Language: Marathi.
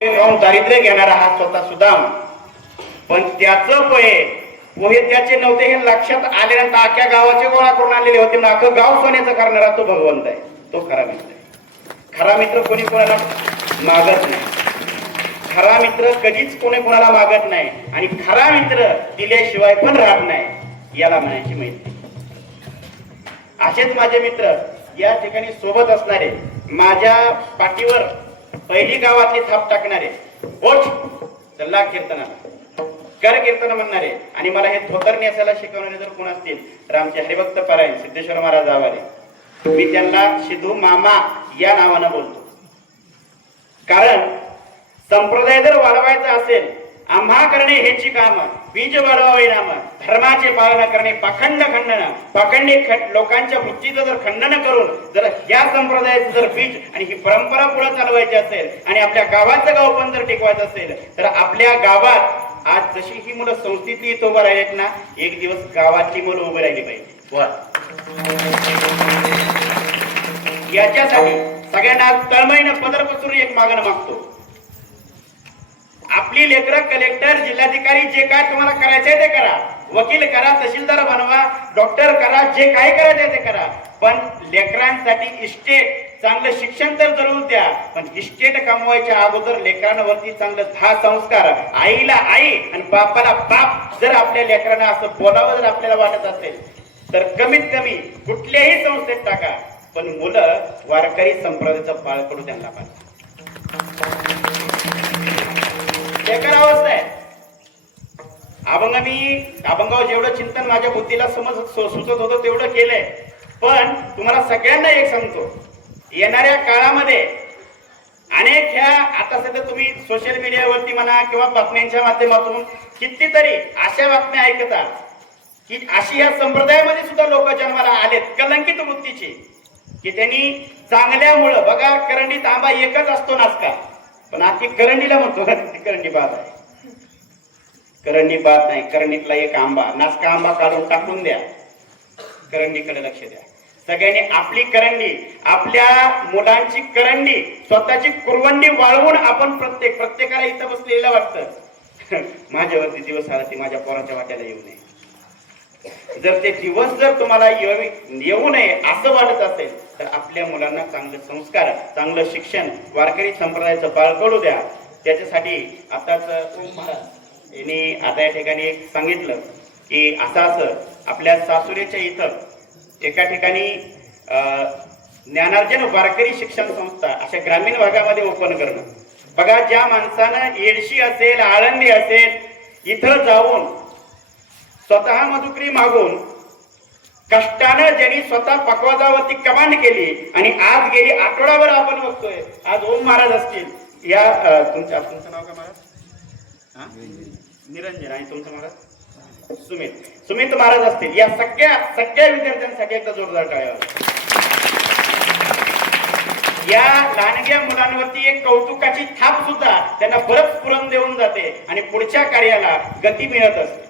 दारिद्र्य घेणारा हा स्वतः सुदाम, पण त्याचं पोहे त्याचे नव्हते हे लक्षात आल्यानंतर अख्ख्या गावाचे गोळा करून आणलेले होते ना, अख्खं गाव सोन्याचं करणारा तो भगवंत आहे, तो खरा मित्र आहे. खरा मित्र कोणी कोणाला मागत नाही, खरा मित्र कधीच कोणी कोणाला मागत नाही आणि खरा मित्र दिल्याशिवाय पण राहत नाही, याला म्हणायची मैत्री. असेच माझे मित्र या ठिकाणी सोबत असणारे, माझ्या पाठीवर पहिली गावातली थाप टाकणारे, ओठ चल्ला कीर्तनाला कर कीर्तन म्हणणारे आणि मला हे धोतर नेसायला शिकवणारे जर कोण असतील तर आमचे हरिभक्त परायण सिद्धेश्वर महाराज आवारे. मी त्यांना सिद्धू मामा या नावानं बोलतो, कारण संप्रदाय जर वाढवायचा असेल, आम्हा करणे हेची काम, बीज वाढवावे नाम, धर्माचे पालन करणे, पाखंड खंडन, पाखंडी लोकांच्या वृत्तीचं जर खंडन करून जर या संप्रदायाचं जर बीज आणि ही परंपरा पुढे चालवायची असेल आणि आपल्या गावाचं गाव पण जर टिकवायचं असेल तर आपल्या गावात आज जशी ही मुलं संस्थेतली इथं उभं राहिलेत ना, एक दिवस गावातली मुलं उभं राहिली पाहिजे. याच्यासाठी सगळ्यांना तळमळीनं पदर पसरून एक मागणं मागतो, आपली लेकरं कलेक्टर जिल्हाधिकारी जे काय तुम्हाला करायचंय ते करा, वकील करा, तहसीलदार बनवा, डॉक्टर करा, जे काय करायचंय ते करा, पण लेकरांसाठी इस्टेट चांगलं शिक्षण तर जरूर द्या, पण इस्टेट कमवायच्या अगोदर लेकरांवरती चांगलं 10 संस्कार, आईला आई आणि बापाला बाप जर आपल्या लेकरांना असं बोलावं जर आपल्याला वाटत असेल तर कमीत कमी कुठल्याही संस्थेत टाका, पण मुलं वारकरी संप्रदायाचं पाळकडू त्यांना पाहिजे. अवस्था आहे अभंगाव जेवढं चिंतन माझ्या बुद्धीला सुचत होतं तेवढं केलंय, पण तुम्हाला सगळ्यांना एक सांगतो, येणाऱ्या काळामध्ये अनेक ह्या आता सध्या तुम्ही सोशल मीडियावरती म्हणा किंवा बातम्यांच्या माध्यमातून कितीतरी अशा बातम्या ऐकता की अशी ह्या संप्रदायामध्ये सुद्धा लोक जन्माला आलेत कलंकित वृत्तीचे, की त्यांनी चांगल्यामुळं, बघा करंडीत आंबा एकच असतो नासका, पण आखी करंडीला म्हणतो करंडी बाद आहे, करंडी बाद नाही, करंडीतला एक आंबा, नासका आंबा काढून टाकून द्या, करंडीकडे लक्ष द्या. सगळ्यांनी आपली करंडी, आपल्या मुलांची करंडी, स्वतःची कुरवंडी वाळवून आपण प्रत्येकाला इथं बसलेलं वाटतं माझ्यावरती दिवस आला ती माझ्या पोराच्या वाट्याला येऊ नये. जर ते दिवस जर तुम्हाला येऊ नये असं वाटत असेल तर आपल्या मुलांना चांगले संस्कार, चांगलं शिक्षण, वारकरी संप्रदायाचं बाळकडू द्या. त्याच्यासाठी आताच महाराज यांनी आता या ठिकाणी एक सांगितलं की असं आपल्या सासुरेच्या इथं एका ठिकाणी ज्ञानार्जन वारकरी शिक्षण संस्था अशा ग्रामीण भागामध्ये ओपन करणं. बघा, ज्या माणसानं येडशी असेल, आळंदी असेल, इथं जाऊन स्वतः मधुकरी मागून कष्टानं ज्यांनी स्वतः पकवाजावरती कमांड केली आणि आज गेली आठवडाभर आपण बघतोय, आज ओम महाराज असतील, या तुमचं नाव काय महाराज? निरंजन. आणि तुमचं महाराज? सुमित महाराज असतील. या सगळ्या विद्यार्थ्यांसाठी एकदा जोरदार टाळ्या. या लहानग्या मुलांवरती एक कौतुकाची थाप सुद्धा त्यांना बरंच स्फुरण देऊन जाते आणि पुढच्या कार्याला गती मिळत असते.